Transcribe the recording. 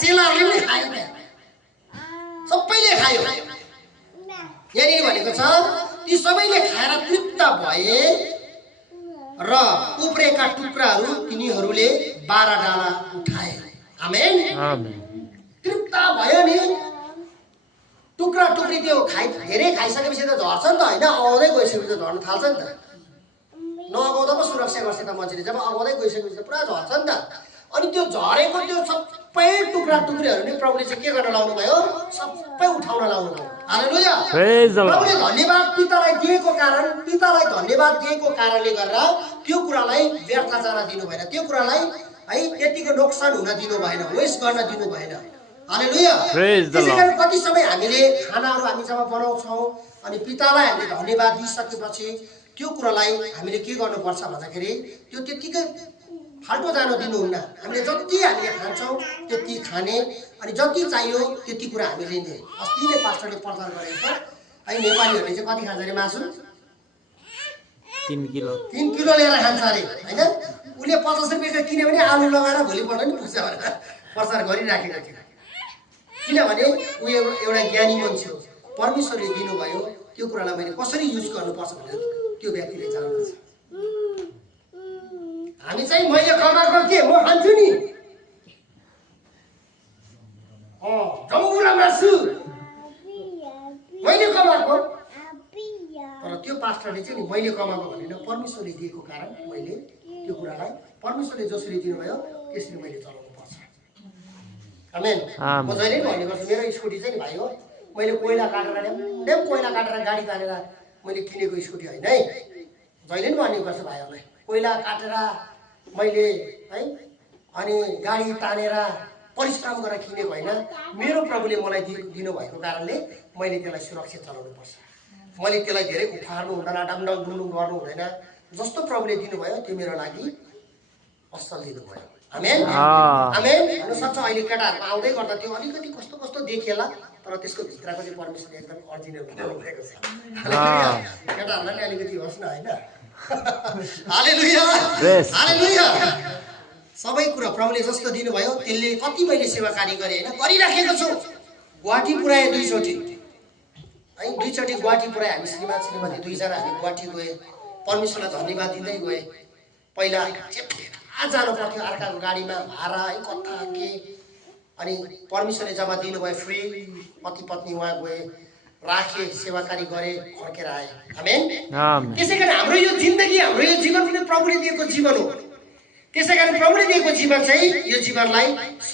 चेलाहरूले पनि खायो त्यहाँ सबैले खायो यहाँनिर भनेको छ ती सबैले खाएर तृप्त भए र उब्रेका टुक्राहरू तिनीहरूले 12 डाला उठाए आमेन तृप्त भयो नि टुक्रा टुक्री त्यो धेरै खाइसकेपछि त झर्छ नि त हैन आउँदै गइसकेपछि त झर्न थाल्छ नि त नअगाउँदा पो सुरक्षा गर्छ त मान्छेले जब आउँदै गइसकेपछि त पुरा झर्छ नि त अनि त्यो झरेको त्यो सबै टुक्रा टुक्रीहरू नि प्रभुले चाहिँ के गर्न लाउनु भयो सबै उठाउन लाउनु भयो हालेलुया प्रेज द लर्ड प्रभुले धन्यवाद पितालाई दिएको कारणले गर्दा त्यो कुरालाई व्यर्थ जान दिनु भएन त्यो कुरालाई है त्यतिको नोक्सान हुन दिनु भएन वेस्ट गर्न दिनु भएन हालेलुया त्यसैकारण कति समय हामीले खानाहरू हामी जब बनाउँछौँ अनि पितालाई हामीले धन्यवाद दिइसकेपछि त्यो कुरालाई हामीले के गर्नुपर्छ भन्दाखेरि त्यो त्यतिकै फाल्टो जान दिनुहुन्न हामीले जति हामीले खान्छौँ त्यति खाने अनि जति चाहियो त्यति कुरा हामीले लिने अस्ति नै पास्टरले प्रचार गरेको है नेपालीहरूले चाहिँ कति खान्छ अरे मासु 3 किलो लिएर खान्छ अरे हैन उसले 50 रुपैयाँ किन्यो भने आलु लगाएर भोलिपल्ट नि पुग्छ भनेर प्रचार गरिराखेको थियो किनभने ऊ एउटा ज्ञानी मान्छे हो परमेश्वरले दिनुभयो त्यो कुरालाई मैले कसरी युज गर्नुपर्छ भनेर त्यो व्यक्तिले जान्दछ हामी चाहिँ मैले कमाएको के म खान्छु नि जम्बुरा मासु मैले कमाएको तर त्यो पास्टरले चाहिँ नि मैले कमाएको भनेन परमेश्वरले दिएको कारण मैले त्यो कुरालाई परमेश्वरले जसरी दिनुभयो त्यसरी मैले चलाउनु पर्छ आमेन म जहिले भन्ने गर्छु मेरो स्कुटी चाहिँ नि भाइ हो मैले कोइला काटेर गाडी तानेर मैले किनेको स्कुटी होइन है जहिले पनि भन्ने गर्छु भाइहरूलाई कोइला काटेर मैले है अनि गाडी तानेर परिश्रम गरेर किनेको होइन मेरो प्रभुले मलाई दिनुभएको कारणले मैले त्यसलाई सुरक्षित चलाउनु पर्छ मैले त्यसलाई धेरै उठार्नु हुँदैन डामडम डुलुम गर्नु हुँदैन जस्तो प्रभुले दिनुभयो त्यो मेरो लागि असल दिनुभयो आमेन आमेन हुन सक्छ अहिले केटाहरूको आउँदै गर्दा त्यो अलिकति कस्तो कस्तो देखिएला तर त्यसको भित्रको चाहिँ परमेश्वरले एकदम अर्जिनल बनाउनुभएको छ केटाहरूलाई नि अलिकति होस् न होइन हालेलुया हालेलुया सबै कुरा प्रभुले जस्तो दिनुभयो त्यसले कति मैले सेवा कार्य गरे हैन गरिराखेको छु गुवाहाटी पुर्याए 2 चोटि है 2 चोटि गुवाहाटी पुर्याए हामी श्रीमती 2 जना हामी गुवाहाटी गए परमेश्वरलाई धन्यवाद दिँदै गए पहिला जानु पर्थ्यो अर्काको गाडीमा भाडा है कता के अनि परमेश्वरले जब दिनुभयो फ्री पति पत्नी उहाँ गए राखे सेवा कार्य गरे फर्केर आए आमेन त्यसैकारण हाम्रो यो जिन्दगी हाम्रो यो जीवन पनि प्रभुले दिएको जीवन हो त्यसैकारण प्रभुले दिएको जीवन चाहिँ यो जीवनलाई